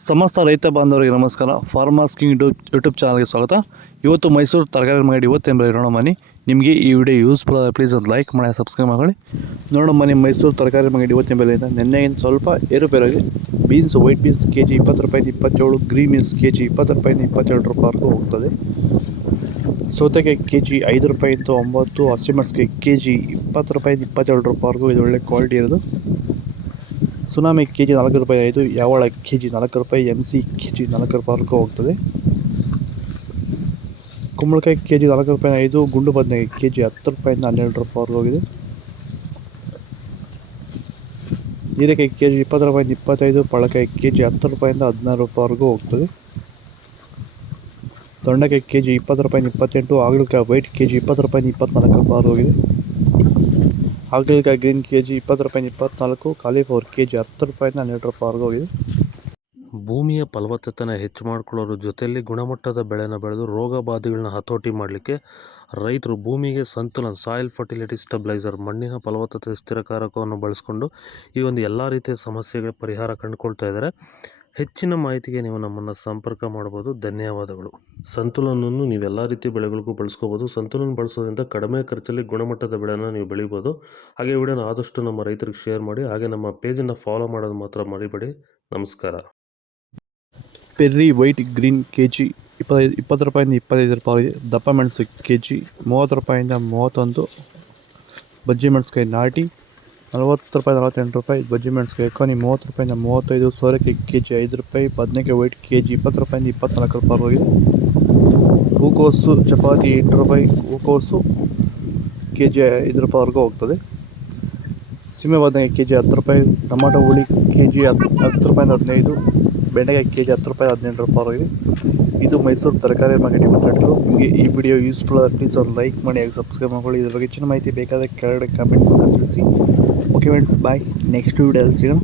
ಸಮಸ್ತ ರೈತ ಬಾಂಧವರಿಗೆ ನಮಸ್ಕಾರ. ಫಾರ್ಮರ್ಸ್ ಕಿಂಗ್ ಯೂಟ್ಯೂಬ್ ಚಾನಲ್ಗೆ ಸ್ವಾಗತ. ಇವತ್ತು ಮೈಸೂರು ತರಕಾರಿ ಮಾರ್ಕೆಟ್ ಇವತ್ತು ನೋಡೋಣ ಬನ್ನಿ. ನಿಮಗೆ ಈ ವಿಡಿಯೋ ಯೂಸ್ಫುಲ್ ಆದ ಪ್ಲೀಸ್ ಒಂದು ಲೈಕ್ ಮಾಡಿ, ಸಬ್ಸ್ಕ್ರೈಬ್ ಮಾಡಿ. ನೋಡೋಣ ಬನ್ನಿ, ಮೈಸೂರು ತರಕಾರಿ ಮಾರ್ಕೆಟ್ ಇವತ್ತಿನ ಬೆಲೆಯಿಂದ ನಿನ್ನೆಗಿಂತ ಸ್ವಲ್ಪ ಏರುಪೇರಾಗಿದೆ. Beans, white beans K G 20 ರೂಪಾಯಿಂದ 27, ಗ್ರೀನ್ ಬೀನ್ಸ್ ಕೆ ಜಿ 20 ರೂಪಾಯಿಂದ 22 ರೂಪಾಯಿವರೆಗೂ ಹೋಗ್ತದೆ. ಸೌತೆಕಾಯಿ ಕೆ ಜಿ 5 ರೂಪಾಯಿಂದ 9, ಹಸಿಮೆಣಸಿನಕಾಯಿ ಕೆ ಜಿ 20 ರೂಪಾಯಿಂದ 22 ರೂಪಾಯಿವರೆಗೂ ಇದು ಒಳ್ಳೆ ಕ್ವಾಲಿಟಿ ಇರೋದು. ಸುನಾಮಿ ಕೆ ಜಿ 4 ರೂಪಾಯಿ 5, ಯಾವಳ ಕೆ ಜಿ 4 ರೂಪಾಯಿ, ಎಮ್ ಸಿ ಕೆ ಜಿ 4 ರೂಪಾಯಿವರೆಗೂ ಹೋಗ್ತದೆ. ಕುಂಬಳಕಾಯಿ ಕೆ ಜಿ 4 ರೂಪಾಯಿ 5, ಗುಂಡು ಬದನೆಕಾಯಿ ಕೆ ಜಿ 10 ರೂಪಾಯಿಂದ 12 ರೂಪಾಯಿವರೆಗೂ ಹೋಗಿದೆ. ಹೀರೆಕಾಯಿ ಕೆ ಜಿ 20 ರೂಪಾಯಿಂದ 25, ಪಳಕಾಯಿ ಕೆ ಜಿ 10 ರೂಪಾಯಿಂದ 16 ರೂಪಾಯಿವರೆಗೂ ಹೋಗ್ತದೆ. ದೊಂಡೆಕಾಯಿ ಕೆ ಜಿ 20 ರೂಪಾಯಿಂದ 28, ಹಾಗಲಕಾಯಿ ವೈಟ್ ಕೆ ಜಿ 20 ರೂಪಾಯಿಂದ 24 ರೂಪಾಯಿವರೆಗೂ ಹೋಗಿದೆ. ಹಾಗಲಕಾಯಿ ಗ್ರೀನ್ ಕೆ ಜಿ 20 ರೂಪಾಯಿಂದ 24, ಕಾಲಿಫ್ಲವರ್ ಕೆ ಜಿ 10 ರೂಪಾಯಿಂದ 12 ರೂಪಾಯಿವರೆಗೂ ಹೋಗಿದೆ. ಭೂಮಿಯ ಫಲವತ್ತತೆನ ಹೆಚ್ಚು ಮಾಡಿಕೊಳ್ಳೋದ್ರ ಜೊತೆಯಲ್ಲಿ ಗುಣಮಟ್ಟದ ಬೆಳೆನ ಬೆಳೆದು ರೋಗ ಬಾಧೆಗಳನ್ನ ಹತೋಟಿ ಮಾಡಲಿಕ್ಕೆ ರೈತರು ಭೂಮಿಗೆ ಸಂತುಲನ ಸಾಯಿಲ್ ಫರ್ಟಿಲಿಟಿ ಸ್ಟೆಬಿಲೈಸರ್ ಮಣ್ಣಿನ ಫಲವತ್ತತೆ ಸ್ಥಿರಕಾರಕವನ್ನು ಬಳಸ್ಕೊಂಡು ಈ ಒಂದು ಎಲ್ಲ ರೀತಿಯ ಸಮಸ್ಯೆಗಳ ಪರಿಹಾರ ಕಂಡುಕೊಳ್ತಾ ಇದ್ದಾರೆ. ಹೆಚ್ಚಿನ ಮಾಹಿತಿಗೆ ನೀವು ನಮ್ಮನ್ನು ಸಂಪರ್ಕ ಮಾಡ್ಬೋದು. ಧನ್ಯವಾದಗಳು. ಸಂತುಲನವನ್ನು ನೀವೆಲ್ಲ ರೀತಿಯ ಬೆಳೆಗಳಿಗೂ ಬಳಸ್ಕೋಬೋದು. ಸಂತುಲನ ಬಳಸೋದ್ರಿಂದ ಕಡಿಮೆ ಖರ್ಚಲ್ಲಿ ಗುಣಮಟ್ಟದ ಬೆಳೆನ ನೀವು ಬೆಳಿಬೋದು. ಹಾಗೆ ವಿಡಿಯೋನ ಆದಷ್ಟು ನಮ್ಮ ರೈತರಿಗೆ ಶೇರ್ ಮಾಡಿ. ಹಾಗೆ ನಮ್ಮ ಪೇಜನ್ನು ಫಾಲೋ ಮಾಡೋದು ಮಾತ್ರ ಮರಿಬೇಡಿ. ನಮಸ್ಕಾರ. ಪೆರ್ರಿ ವೈಟ್ ಗ್ರೀನ್ ಕೆ ಜಿ 20 ರೂಪಾಯಿಂದ 25 ರೂಪಾಯಿ. ದಪ್ಪ ಮೆಣಸು ಕೆ ಜಿ 30 ರೂಪಾಯಿಂದ 31, ಬಜ್ಜಿ ಮೆಣಸಿನಕಾಯಿ ನಾಟಿ 40 ರೂಪಾಯಿ 48 ರೂಪಾಯಿ, ಬಜ್ಜಿ ಮೆಣಸಿನಕಾಯಿ ಎಕಾನಿ 30 ರೂಪಾಯಿಂದ 35, ಸೋರೆಕಾಯಿ ಕೆ ಜಿ 5 ರೂಪಾಯಿ, ಬದನೆಕಾಯಿ ವೈಟ್ ಕೆ ಜಿ 20 ರೂಪಾಯಿಂದ 24 ರೂಪಾಯಿ ಹೋಗಿದೆ. ಹೂಕೋಸು ಚಪಾತಿ 8 ರೂಪಾಯಿ, ಹೂಕೋಸು ಕೆ ಜಿ 5 ರೂಪಾಯಿವರೆಗೂ ಹೋಗ್ತದೆ. ಸೀಮೆ ಬದನೆಕಾಯಿ ಕೆ ಜಿ 10 ರೂಪಾಯಿ, ಟೊಮಾಟೊ ಹುಳಿ ಕೆ ಜಿ 10 ರೂಪಾಯಿಂದ 15, ಬೆಂಡೆಕಾಯಿ ಕೆ ಜಿ 10 ರೂಪಾಯಿ 18 ರೂಪಾಯಿ. ಇದು ಮೈಸೂರು ತರಕಾರಿ ಮಾರ್ಕೆಟ್ ಇವತ್ತು ರೇಟ್ಗಳು. ನಿಮಗೆ ಈ ವಿಡಿಯೋ ಯೂಸ್ಫುಲ್ ಆದ ಪ್ಲೀಸ್ ಅವ್ರು ಲೈಕ್ ಮಾಡಿ, ಹಾಗೆ ಸಬ್ಸ್ಕ್ರೈಬ್ ಮಾಡ್ಕೊಳ್ಳಿ. ಇದ್ರ ಬಗ್ಗೆ ಹೆಚ್ಚಿನ ಮಾಹಿತಿ ಬೇಕಾದರೆ ಕೆಳಗಡೆ ಕಾಮೆಂಟ್ ಮೂಲಕ ತಿಳಿಸಿ. ಓಕೆ ಫ್ರೆಂಡ್ಸ್, ಬಾಯ್. ನೆಕ್ಸ್ಟ್ ವಿಡಿಯೋದಲ್ಲಿ ಸಿಗೋಣ.